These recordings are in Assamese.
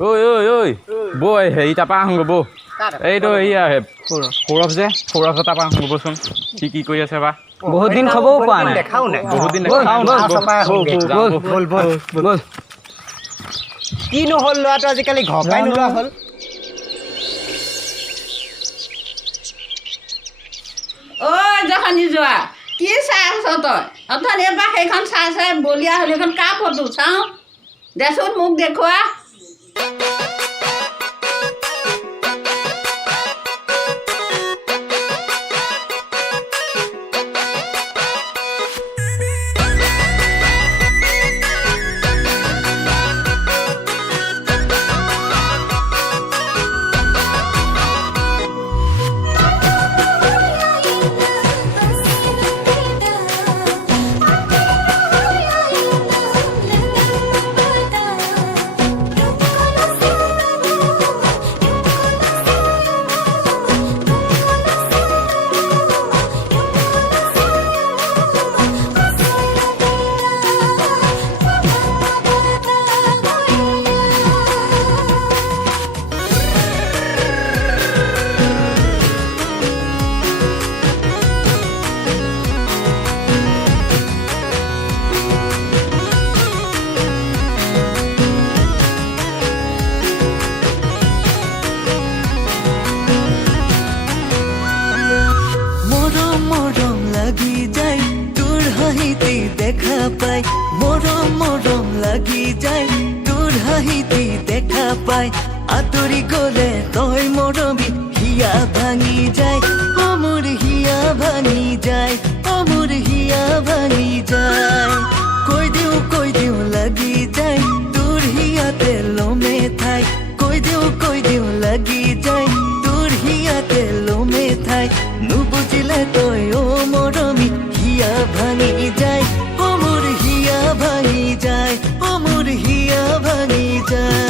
ঐ বৈ হেৰি তাৰপৰা আহোঁ বৌ এইটো এয়া সৌৰভ যে সৌৰভ তাৰপৰা আহোঁ বচোন কি কৰি আছে বা বহুত দিন খবৰো পোৱা নাই দেখাও নাই বহুত দিন বল কিনো হ'ল ল'ৰাটো আজিকালি ঘৰকাই নোলোৱা হ'ল ঐ জখনি যোৱা কি চাই আছ তই অথনি এবাৰ সেইখন চাই বলিয়া হ'ল সেইখন কাৰ ফটো চাওঁ দেচোন মোক দেখুওৱা দেখা পাই মৰম লাগি যায় তোৰ হাঁহিতি দেখা পাই আঁতৰি গলে তই মৰমি হিয়া ভাঙি যায় মোৰ হিয়া ভাঙি যায় মোৰ হিয়া ভাঙি যায় কৈ দিওঁ লাগি যায় তোৰ হিয়াতে লমে ঠাই কৈ দিওঁ লাগি যায় তোৰ হিয়াতে লমে ঠাই নুবুজিলে তই মৰমি হিয়া ভাঙি যায় মোৰ হিয়া ভাঙি যায় মোৰ হিয়া ভাঙি যায়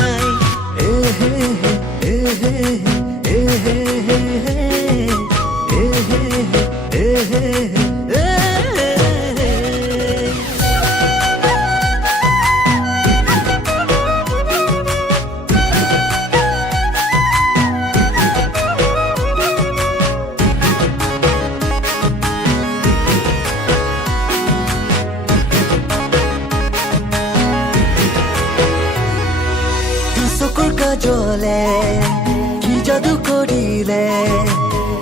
জলে কি যাদু করিলে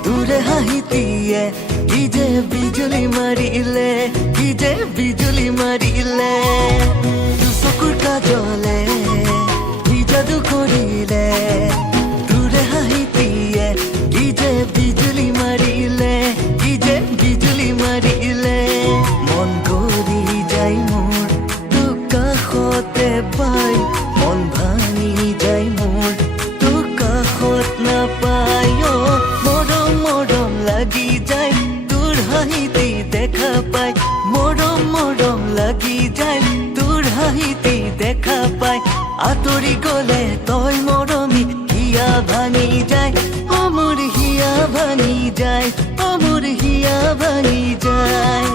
দূরে হাঁহিতিয়ে কি যে বিজুলি মারিলে কি যে বিজুলি মারিলে চকুর কাজলে কি যাদু করিলে দূরে হাঁহিতিয়ে কি যে বিজুলি মারিলে কি যে বিজুলি মারিলে মন গড়ি যাই মোর তোক কাষতে পাই মন ভাঙি যায় মোর তোক কাষত নাপায় মৰম লাগি যায় তোৰ হাঁহিতে দেখা পাই মৰম লাগি যায় তোৰ হাঁহিতে দেখা পাই আঁতৰি গলে তই মৰমি হিয়া ভাঙি যায় মোৰ হিয়া ভাঙি যায় মোৰ হিয়া ভাঙি যায়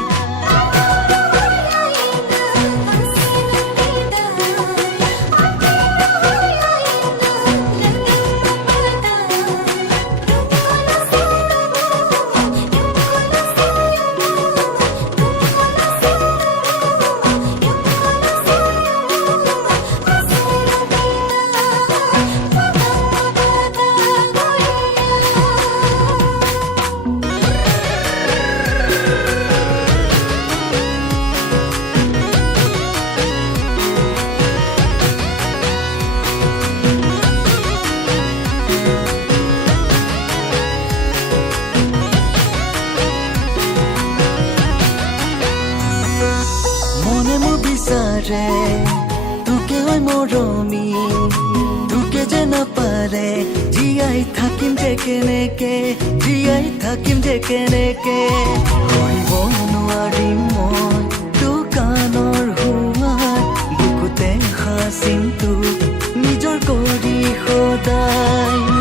তোকে ওই মৰমি তোকে যে নাপালে জীয়াই থাকিম যে কেনেকে জীয়াই থাকিম যে কেনেকে কৰিব নোৱাৰিম মই দোকানৰ হোৱাত বুকুতে সাচিম তোক নিজৰ কৰি সদায়